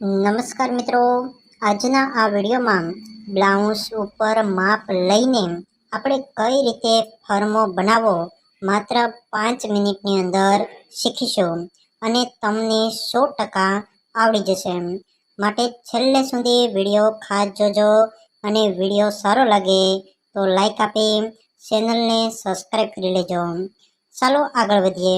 નમસ્કાર મિત્રો. આજના આ વિડીયોમાં બ્લાઉઝ ઉપર માપ લઈને આપણે કઈ રીતે ફર્મો બનાવવો માત્ર પાંચ મિનિટની અંદર શીખીશું અને તમને સો ટકા આવડી જશે. માટે છેલ્લે સુધી વીડિયો ખાસ જોજો અને વીડિયો સારો લાગે તો લાઈક આપી ચેનલને સબસ્ક્રાઈબ કરી લેજો. ચાલો આગળ વધીએ.